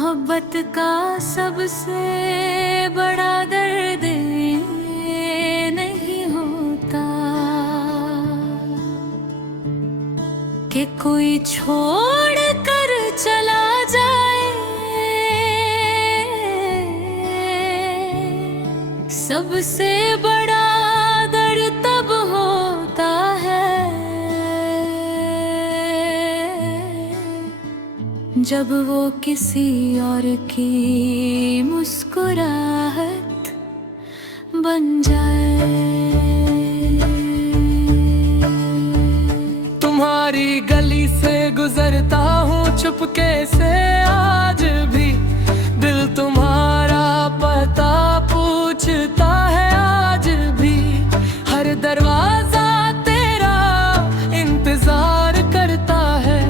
मोहब्बत का सबसे बड़ा दर्द नहीं होता कि कोई छोड़ कर चला जाए। सबसे बड़ा दर्द तब होता है जब वो किसी और की मुस्कुराहट बन जाए। तुम्हारी गली से गुजरता हूँ चुपके से, आज भी दिल तुम्हारा पता पूछता है। आज भी हर दरवाजा तेरा इंतजार करता है,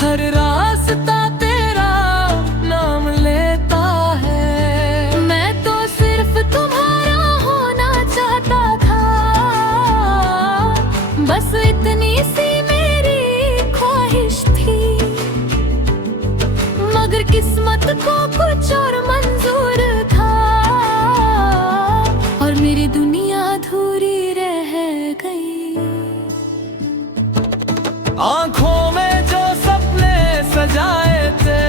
हर रास्ता तेरा नाम लेता है। मैं तो सिर्फ तुम्हारा होना चाहता था, बस इतनी सी मेरी ख्वाहिश थी। मगर किस्मत को कुछ और मंजूर था और मेरी दुनिया अधूरी रह गई। आँखों में जो सपने सजाए थे,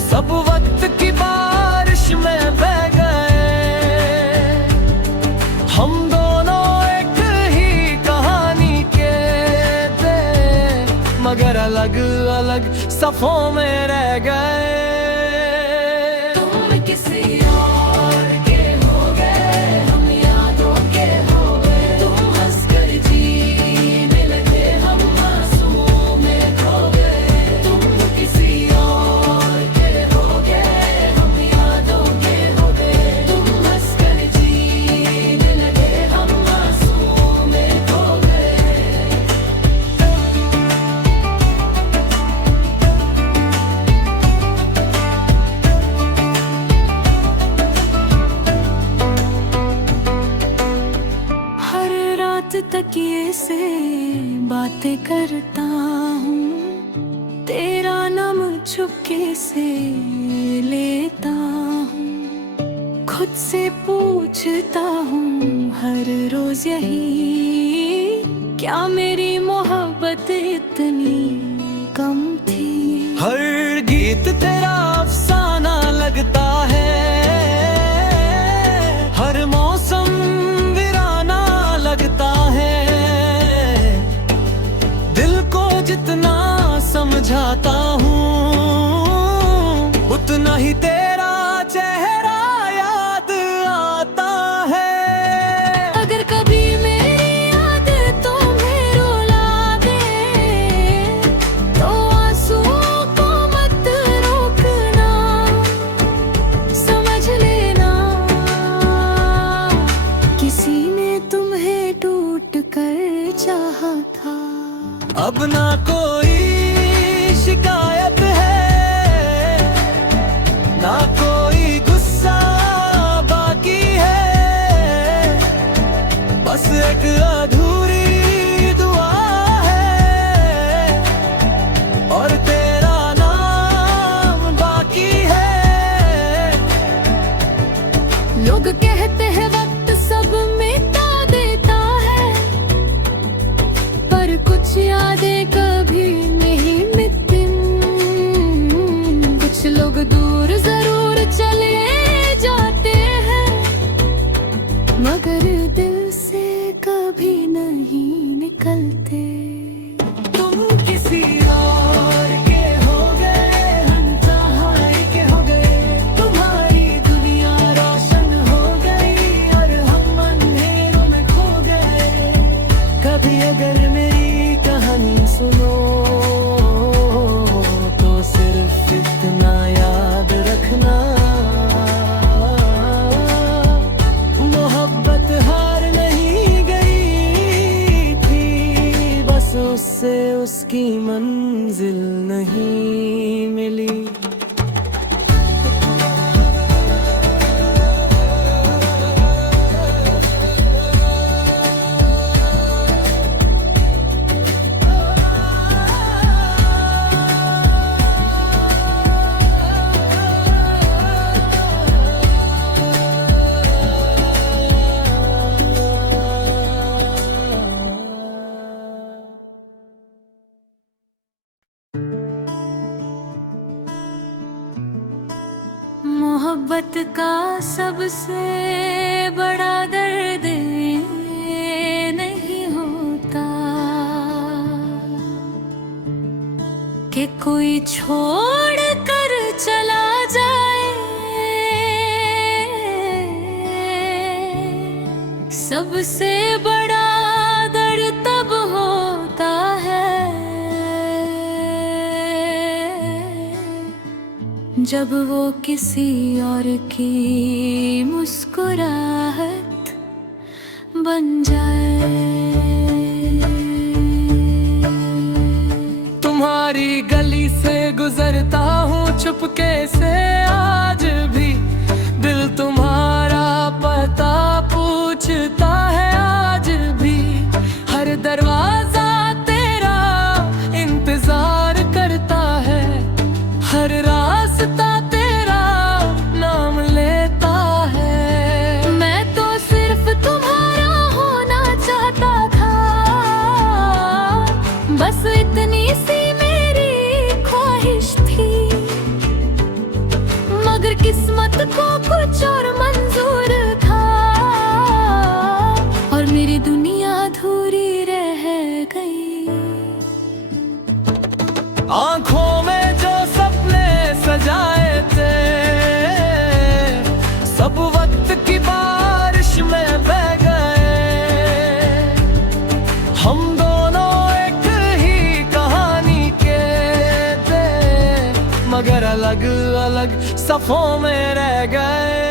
सब वक्त की बारिश में बह गए। हम दोनों एक ही कहानी के थे, मगर अलग अलग सफ़ों में रह गए। तुम किसी और के हो गए, हम यादों के हो गए। तुम हंसकर जीने लगे, हम आंसुओं में खो गए। तुम किसी और के हो गए, हम यादों के हो गए। तुम हंसकर जीने लगे, हम आंसुओं में खो गए। हर रात तकिए से बातें करता हूँ, तेरा नाम चुपके से लेता हूँ। खुद से पूछता हूँ हर रोज यही, क्या मेरी मोहब्बत इतनी कम थी। हर गीत तेरा अफसाना लगता है, हर मौसम वीराना लगता है। दिल को जितना समझाता हूँ, उतना ही तेरा चेहरा याद आता है। अगर कभी मेरी याद तुम्हें रुला दे, तो आंसुओं को मत रोकना। समझ लेना, किसी ने तुम्हें टूट कर चाहा था। अब ना कोई शिकायत है, ना कोई गुस्सा बाकी है। बस एक अधूरी दुआ है और तेरा नाम बाकी है। लोग कहते हैं वक्त सब मिटा देता है, पर कुछ यादें कभी नहीं मिटती। कुछ लोग दूर जरूर चले जाते हैं, मगर दिल से कभी नहीं निकलते। तुम किसी और के हो गए, हम चाहे के हो गए। तुम्हारी दुनिया रोशन हो गई और हम अंधेरों में खो गए। कभी अगर मेरी कहानी सुनो, तो सिर्फ इतना याद रखना, मोहब्बत हार नहीं गई थी, बस उससे उसकी मंजिल नहीं मिली। मोहब्बत का सबसे बड़ा दर्द नहीं होता कि कोई छोड़ कर चला जाए, सबसे बड़ा दर्द तब होता है जब वो किसी और की मुस्कुराहट बन जाए। तुम्हारी गली से गुजरता हूँ चुपके से, आज भी दिल तुम्हारा पता पूछता है, आज भी हर दरवाजा तेरा इंतजार करता है, हर रास्ता तेरा नाम लेता है। मैं तो सिर्फ तुम्हारा होना चाहता था, बस इतनी सी मेरी ख्वाहिश थी, मगर किस्मत को कुछ और मंजूर था और मेरी दुनिया अधूरी रह गई। आंखों में जो सपने सजाए थे, सब वक्त की बारिश में बह गए। हम दोनों एक ही कहानी के थे, मगर अलग अलग सफों में रह गए।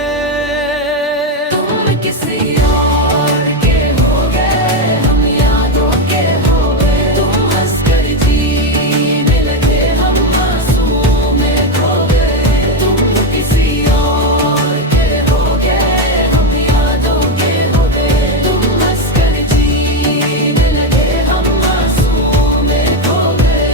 तुम किसी और के हो गए, हम यादों के हो गए। तुम हंसकर जीने लगे, हम आंसुओं में खो गए। तुम किसी और के हो गए, हम यादों के हो गए। तुम हंसकर जीने लगे, हम आंसुओं में खो गए।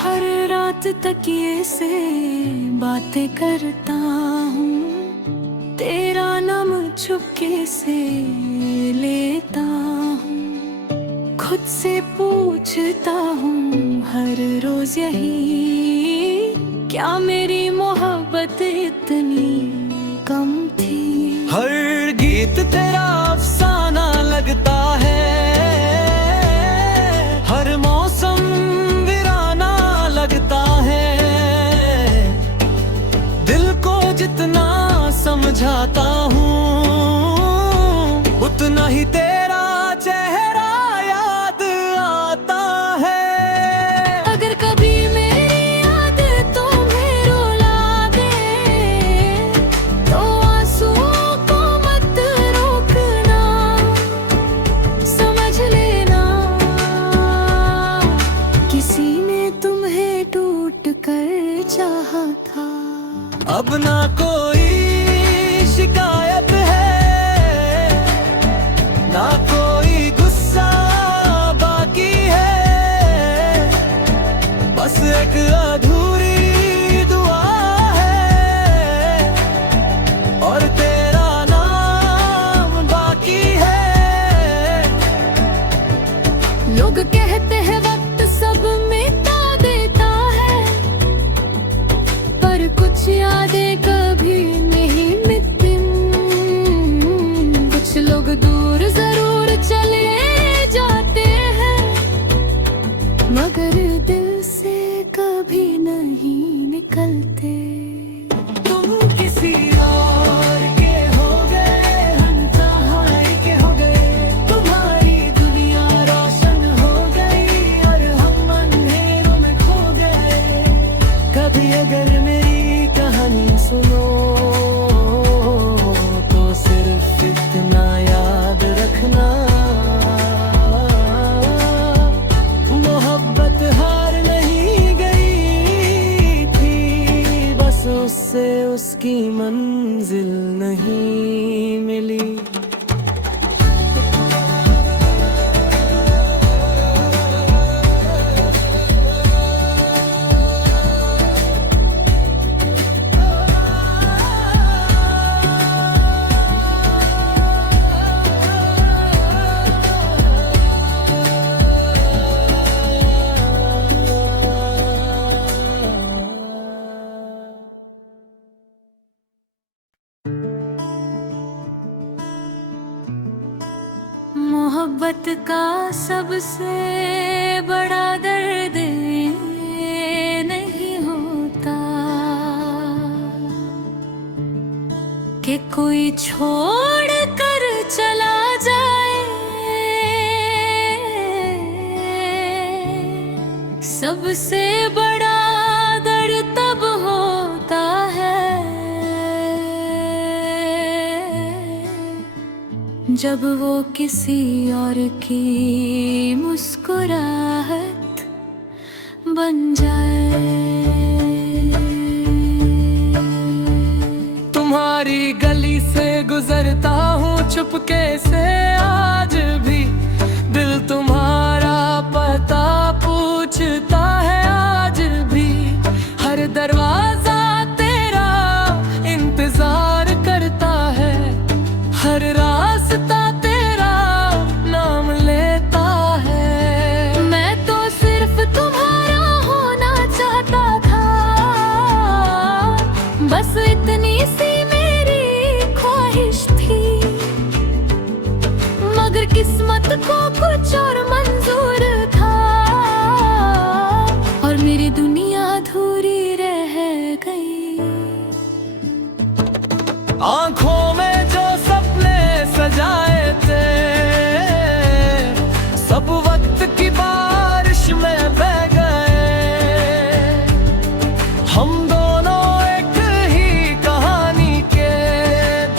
हर रात तकिए से बातें करता हूँ, तेरा नाम चुपके से लेता हूँ, खुद से पूछता हूँ हर रोज यही, क्या मेरी मोहब्बत इतनी कम थी। हर गीत तेरा अफसाना लगता है, हर मौसम वीराना लगता है। दिल को जितना समझाता हूँ, उतना ही तेरा चेहरा याद आता है। अगर कभी मेरी याद तुम्हें रुला दे, तो आंसुओं को मत रोकना, समझ लेना किसी ने तुम्हें टूट कर चाहा था। अब ना कोई शिकायत है, ना कोई गुस्सा बाकी है, बस एक अधूरी दुआ है और तेरा नाम बाकी है। लोग कहते हैं वक्त सब मिटा देता है, पर कुछ यादें कभी नहीं मिटती। कुछ लोग दूर जरूर चले जाते हैं, मगर दिल से कभी नहीं निकलते। तुम किसी और के हो गए, हम कहाँ के हो गए। तुम्हारी दुनिया रोशन हो गई और हम अंधेरों में खो गए। कभी अगर मेरी कहानी सुनो, तो सिर्फ इतना याद रखना, मोहब्बत हार नहीं गई थी, बस उससे उसकी मंजिल नहीं मिली। मोहब्बत का सबसे बड़ा दर्द नहीं होता कि कोई छोड़ कर चला जाए, सबसे बड़ा दर्द तब होता है जब वो किसी और की मुस्कुराहट बन जाए। तुम्हारी गली से गुजरता हूँ चुपके से, आज भी दिल तुम्हारा पता पूछता है, आज भी हर दरवाजा तेरा इंतजार करता है, हर रास्ता तेरा नाम लेता है। मैं तो सिर्फ तुम्हारा होना चाहता था, बस इतनी सी मेरी ख्वाहिश थी, मगर किस्मत को कुछ और मंजूर था और मेरी दुनिया अधूरी रह गई। आंखों में जो सपने सजाए थे, सब वक्त की बारिश में बह गए। हम दोनों एक ही कहानी के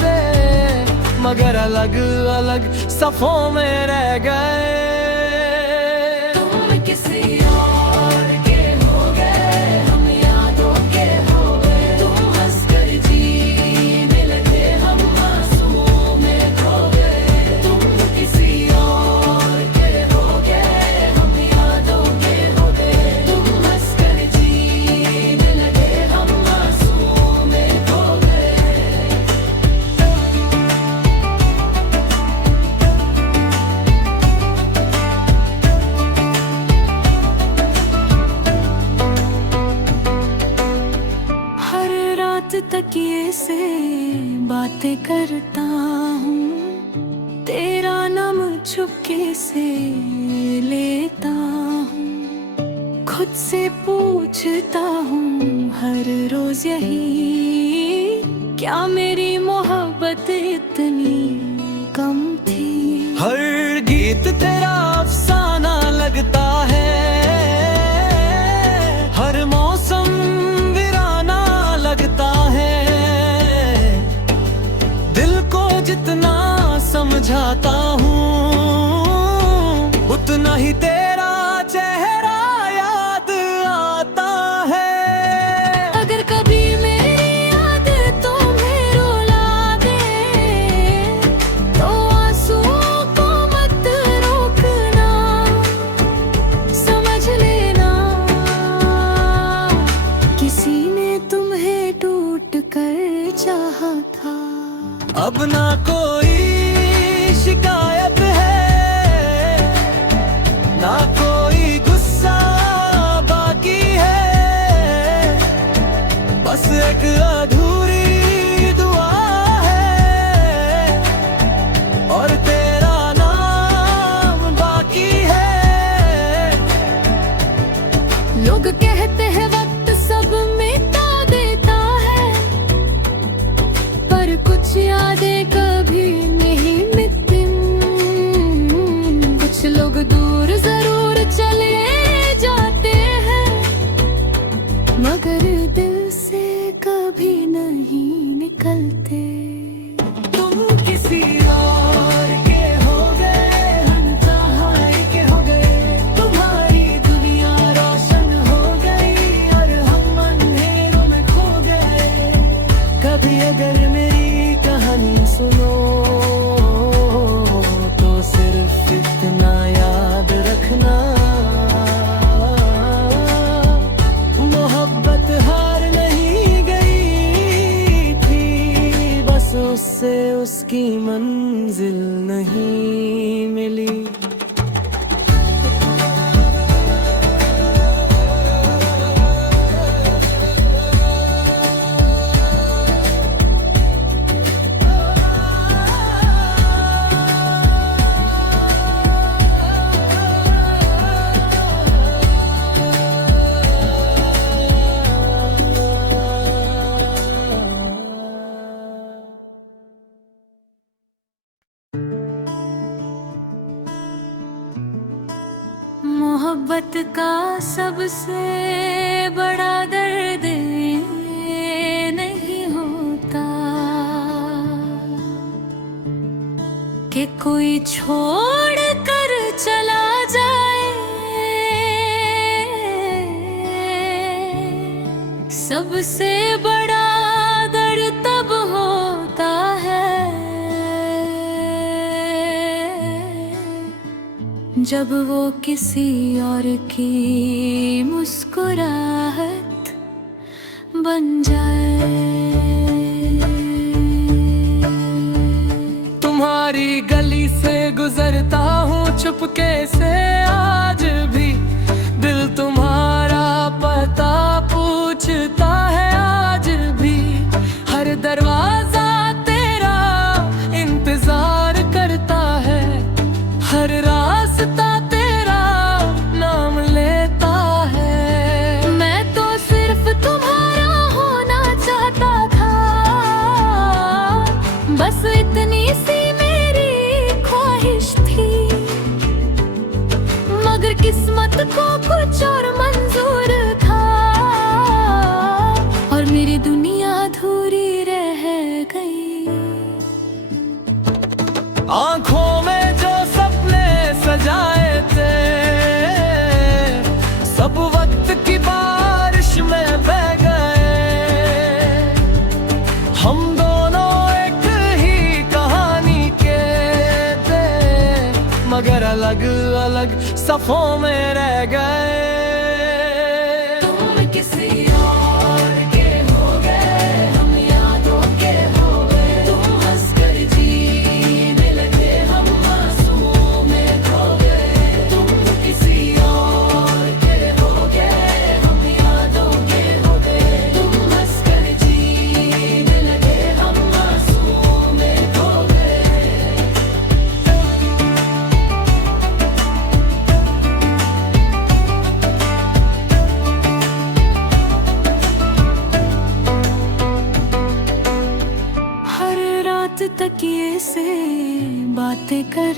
थे, मगर अलग अलग सफों में रह गए। तुम किसी और के हो गए, हम यादों के हो गए। तुम हंसकर जीने लगे, हम आंसुओं में खो गए। तुम किसी और के हो गए, हम यादों के हो गए। तुम हंसकर जीने लगे, हम आंसुओं में खो गए। हर रात तकिए से बातें करता हूँ, तेरा नाम चुपके से लेता हूँ, खुद से पूछता हूँ हर रोज यही, क्या मेरी मोहब्बत इतनी कम थी। हर गीत तेरा अफसाना लगता है, हर मौसम वीराना लगता है। दिल को जितना समझाता हूँ, उतना ही तेरा चेहरा याद आता है। अगर कभी मेरी याद तुम्हें रुला दे, तो आंसुओं को मत रोकना, समझ लेना किसी ने तुम्हें टूट कर चाहा था। अब ना कोई शिकायत है, ना कोई गुस्सा बाकी है, बस एक अधूरी दुआ है और तेरा नाम बाकी है। लोग कहते हैं वक्त सब मिटा देता है, पर कुछ यादें कभी नहीं मिटती। कुछ लोग दूर जरूर चले जाते हैं, मगर दिल से कभी नहीं निकलते। तुम किसी और के हो गए, हम कहाँ के हो गए। तुम्हारी दुनिया रोशन हो गई और हम अंधेरों में खो गए। कभी अगर मेरी कहानी सुनो, तो सिर्फ इतना याद रखना, मोहब्बत हार नहीं गई थी, बस उससे उसकी मंजिल नहीं मिली। सबसे बड़ा दर्द ये नहीं होता कि कोई छोड़ कर चला जाए। सबसे बड़ा दर्द तब होता है जब वो किसी और की मुस्कुराहट बन जाए। तुम्हारी गली से गुजरता हूँ चुपके से आज भी, दिल तुम्हारा पता पूछता है आज भी। हर दरवाजा तेरा इंतजार करता है, हर रास्ता तेरा नाम लेता है। मैं तो सिर्फ तुम्हारा होना चाहता था, बस इतनी सी मेरी ख्वाहिश थी। मगर किस्मत को कुछ और मंजूर था और मेरी दुनिया अधूरी रह गई। आंखों में जो सपने सजाए थे सब वक्त की बारिश में बह गए। हम दोनों एक ही कहानी के थे, मगर अलग अलग सफों में रह गए। तुम किसी और के हो गए, हम यादों के हो गए। तुम हंसकर जीने लगे, हम मासूम में खो गए। तुम किसी और के हो गए, हम यादों के हो गए। तुम हंसकर जीने लगे, हम मासूम में खो गए। हर रात तकिए से बातें कर